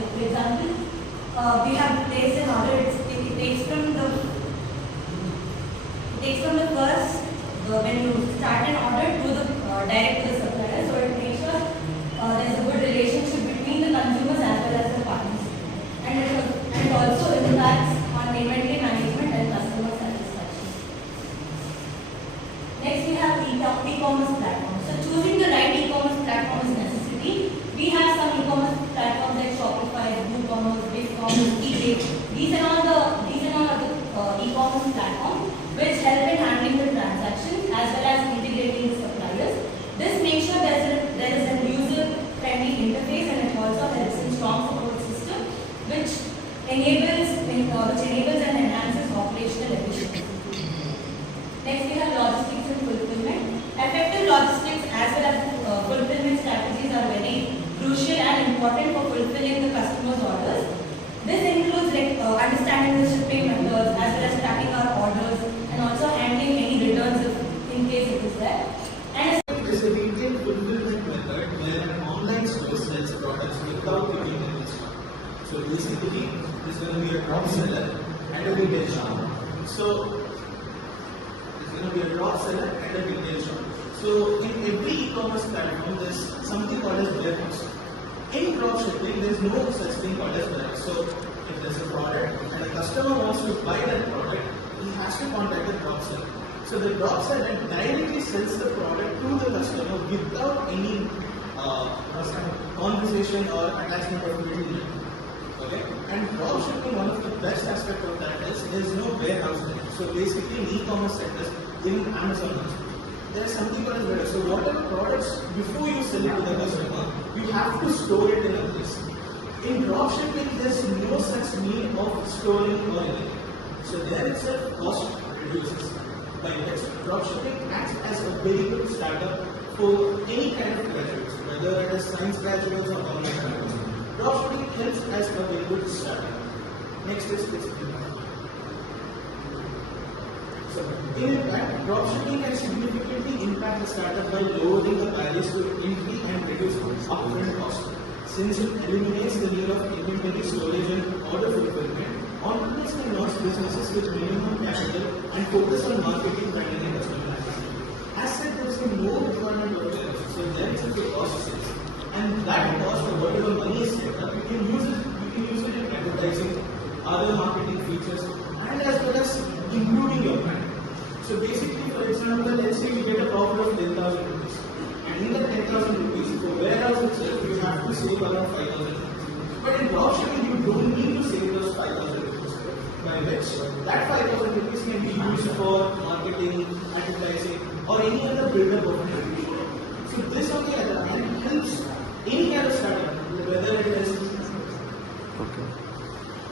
Like for example, we have placed an order. It takes from the first when you start an order to the direct to the supplier. So it makes sure there is a good relationship between the consumers as well as the partners, and it also impacts on inventory management and customer satisfaction. Next, we have e-commerce platforms. So choosing the right e-commerce platform is necessity. We have some e-commerce platforms like Shopify, WooCommerce, BigCommerce, eBay. These are all the e-commerce platforms which help in handling the transactions as well as integrating the suppliers. This makes sure there is a user-friendly interface, and it also helps in strong support system which enables and enhances operational efficiency. Next, we have logistics and fulfillment. Effective logistics as well as fulfillment strategies are very crucial and important for fulfilling the customer's orders. This includes understanding the shipping methods as well as tracking our orders and also handling any returns in case it is there. And it is a retail fulfillment method where an online store sells products without picking them in stock. So basically, this is going to be a drop seller and a retail shop. So it's going to be a drop seller and a retail shop. So in every e-commerce platform, there's something called as warehouse. In dropshipping, there is no such thing called as warehouse. So if there's a product and a customer wants to buy that product, he has to contact the drop seller. So the drop seller directly sells the product to the customer without any conversation or attachment of material. Okay? And dropshipping, one of the best aspects of that is there is no warehouse there. So basically, in e-commerce sectors, even Amazon, there is something called as warehouse. So whatever products, before you sell it to the customer, you have to store it in a place. In dropshipping, there is no such need of storing or anything. So there itself, cost reduces. By which dropshipping acts as a very good startup for any kind of graduates, whether it is science graduates or commerce graduates. Dropshipping helps as a very good startup. Next is so, in impact, dropshipping can significantly impact the startup by lowering the barriers to entry and reduce upfront costs. Since it eliminates the need of inventory storage and order fulfillment, entrepreneurs can launch businesses with minimum capital and focus on marketing, branding, and customer acquisition. As said, there is no requirement of warehouse, so there is a cost sales. And that cost, or whatever money is set up, you can use it in advertising, other marketing features, and as well as improving your brand. So basically, for example, let's say you get a profit of 10,000 rupees. And in that 10,000 rupees, for warehouse itself, you have to save around 5,000 rupees. But in dropshipping, you don't need to save those 5,000 rupees. By which, that 5,000 rupees can be used for marketing, advertising, or any other build-up of an activity. So this, on the other hand, helps any kind of startup, whether it is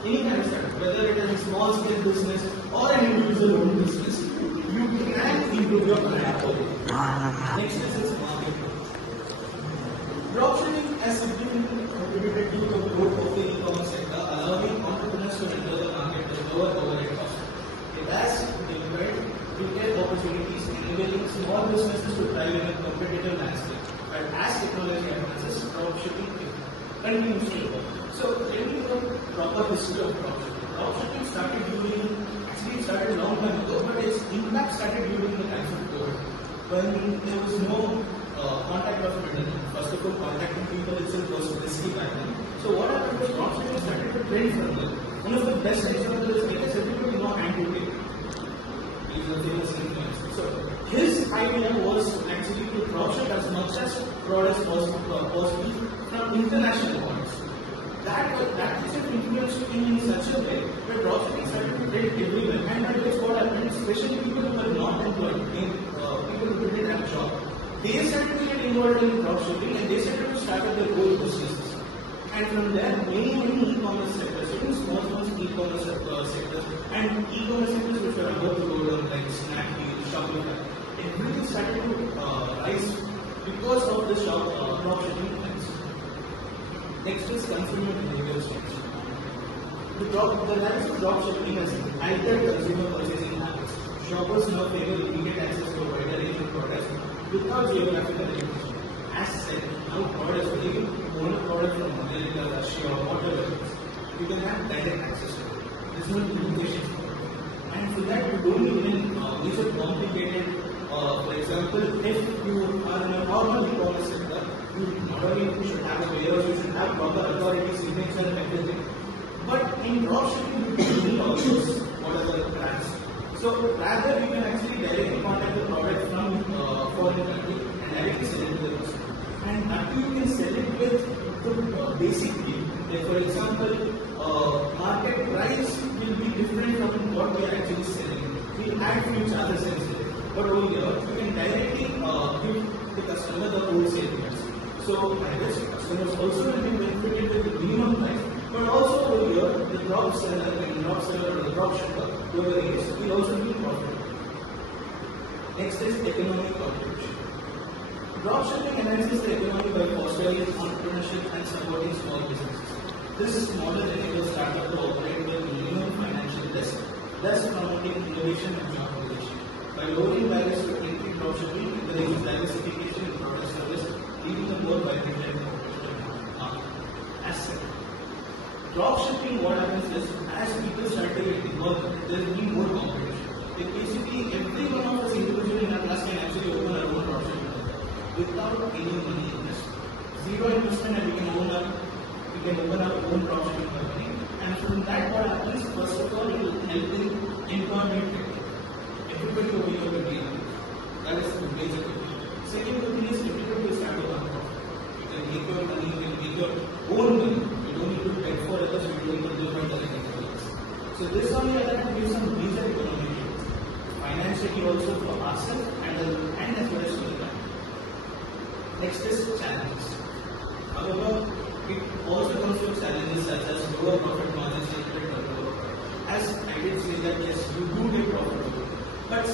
any kind of startup, whether it is a small scale business or an individual owned business, you can improve your brand. Next is marketing. Dropshipping has significantly contributed to the growth of the e-commerce sector, allowing entrepreneurs to enter the market with lower overhead costs. It has delivered retail opportunities, enabling small businesses to thrive in a competitive landscape. But as technology advances, dropshipping continues to evolve. So, let me know the proper history of dropshipping. Dropshipping started long time ago, but its impact started during the times of COVID, when there was no contact of middlemen. First of all, contacting people itself was risky back then. So what happened was dropshipping started to trend from there. One of the best examples is because everybody know Andrew Tate. He is a famous influencer. So his idea was actually to dropship as much as products possible from international borders. That is an influence in such a way where dropshipping started to trend everywhere. And that is what happened, especially people who were not employed, people who didn't have a job. They started to get involved in dropshipping and they started to start up their own businesses. And from there, many e-commerce sectors, even small e-commerce sectors, and e-commerce sectors which are about to go down like Snapdeal, Shopify, everything started to rise because of the dropshipping trends. Next is consumer behavior change. The rise of dropshipping has altered consumer purchasing habits. Shoppers now favor immediate access to a wider range of products without geographical limitation. As said, now products, whether you own a product from America, Russia, or whatever, will have direct access to it. There's no limitations for it. And for that, you don't even use a complicated, for example, if you are in a normal e-commerce sector, you not only should have a warehouse, you should have proper authority, signature and everything. But in dropshipping, you can do all those, whatever brands. So rather, we can actually directly contact the product from foreign country and directly sell it to the customer. And after you can sell it with the basic fee. Like for example, market price will be different from what we are actually selling. We'll add few charges and sell it. But over here, you can directly give the customer the wholesale price. So I guess customers also will be benefited with the minimum price. But also over here, the drop seller or the drop shipper, whoever it is, will also be profitable. Next is economic contribution. Dropshipping enhances the economy by fostering entrepreneurship and supporting small businesses. This model enables startups to operate with minimum financial risk, thus promoting innovation and job creation. By lowering barriers to entry, dropshipping encourages diversification in product service, leading a more vibrant and competitive market. As said, dropshipping, what happens is, as people start to get involved, there will be more competition. Like basically, every one of us individually in our class can actually open our own dropshipping without any money investment. Zero investment, and we can open our own dropshipping company. And from that, what happens, first of all, it will help in employment. Everybody will be able to be. That is the major thing. Second thing is, everybody will start to earn profit. You can make your money, you can make your own money. You don't need to beg for others, you don't need to live under anything else. So this on the other hand gives some major economic gains. Financially also for ourselves and as well as for the country. Next is challenges. However, it also comes with challenges such as lower profit margins, as I did say that yes, you do get profit, but